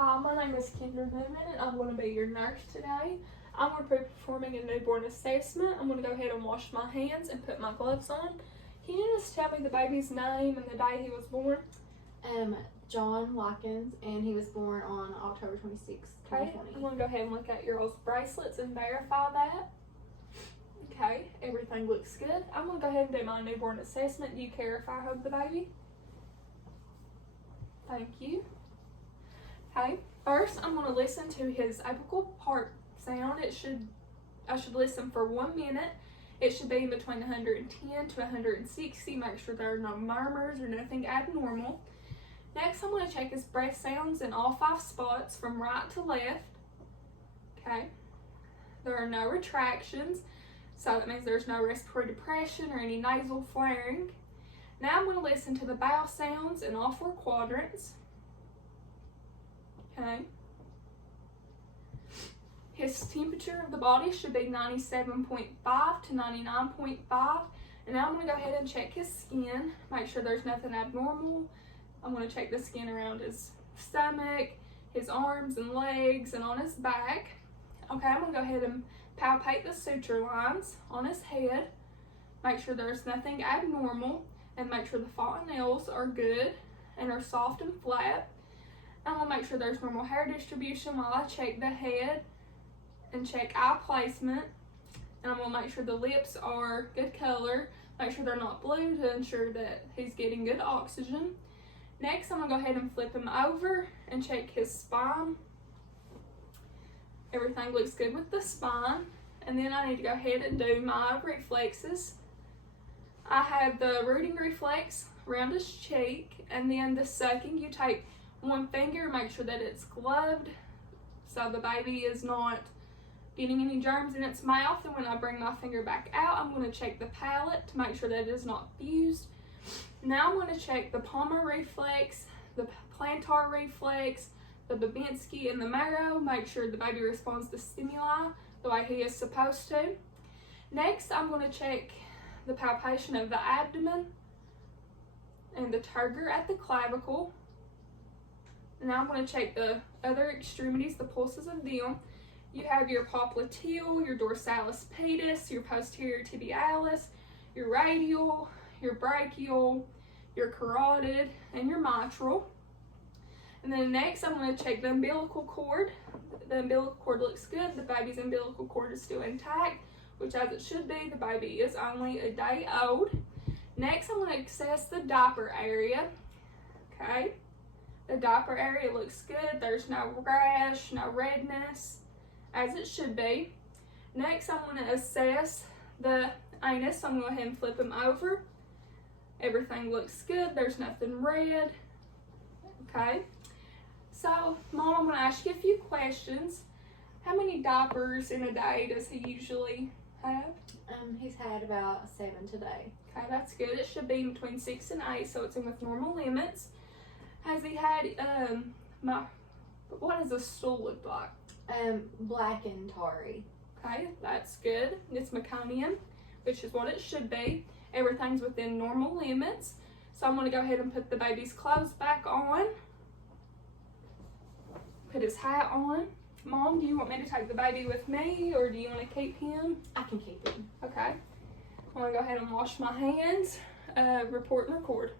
Hi, my name is Kendra Newman, and I'm going to be your nurse today. I'm going to be performing a newborn assessment. I'm going to go ahead and wash my hands and put my gloves on. Can you just tell me the baby's name and the day he was born? John Watkins, and he was born on October 26th, 2020. Okay, I'm going to go ahead and look at your all's bracelets and verify that. Okay, everything looks good. I'm going to go ahead and do my newborn assessment. Do you care if I hold the baby? Thank you. Okay, first I'm going to listen to his apical part sound. I should listen for 1 minute. It should be in between 110 to 160. Make sure there are no murmurs or nothing abnormal. Next, I'm going to check his breath sounds in all 5 spots from right to left. Okay, there are no retractions, so that means there's no respiratory depression or any nasal flaring. Now I'm going to listen to the bowel sounds in all 4 quadrants. Okay. His temperature of the body should be 97.5 to 99.5. And now I'm going to go ahead and check his skin, make sure there's nothing abnormal. I'm going to check the skin around his stomach, his arms and legs, and on his back. Okay, I'm going to go ahead and palpate the suture lines on his head, make sure there's nothing abnormal, and make sure the fontanelles are good and are soft and flat. I'm going to make sure there's normal hair distribution while I check the head and check eye placement. And I'm going to make sure the lips are good color, make sure they're not blue to ensure that he's getting good oxygen. Next, I'm going to go ahead and flip him over and check his spine. Everything looks good with the spine. And then I need to go ahead and do my reflexes. I have the rooting reflex around his cheek, and then the sucking, you take 1 finger, make sure that it's gloved so the baby is not getting any germs in its mouth. And when I bring my finger back out, I'm going to check the palate to make sure that it is not fused. Now I'm going to check the palmar reflex, the plantar reflex, the Babinski, and the marrow. Make sure the baby responds to stimuli the way he is supposed to. Next, I'm going to check the palpation of the abdomen and the turgor at the clavicle. Now I'm going to check the other extremities, the pulses of them. You have your popliteal, your dorsalis pedis, your posterior tibialis, your radial, your brachial, your carotid, and your mitral. And then next I'm going to check the umbilical cord. The umbilical cord looks good. The baby's umbilical cord is still intact, which as it should be. The baby is only a day old. Next I'm going to assess the diaper area. Okay. The diaper area looks good. There's no rash, no redness, as it should be. Next, I'm going to assess the anus. I'm going to go ahead and flip him over. Everything looks good. There's nothing red. Okay. So, Mom, I'm going to ask you a few questions. How many diapers in a day does he usually have? He's had about 7 today. Okay, that's good. It should be between 6 and 8, so it's in with normal limits. Has he had, what does the stool look like? Black and tarry. Okay, that's good. It's meconium, which is what it should be. Everything's within normal limits. So I'm going to go ahead and put the baby's clothes back on. Put his hat on. Mom, do you want me to take the baby with me, or do you want to keep him? I can keep him. Okay. I'm going to go ahead and wash my hands, report and record.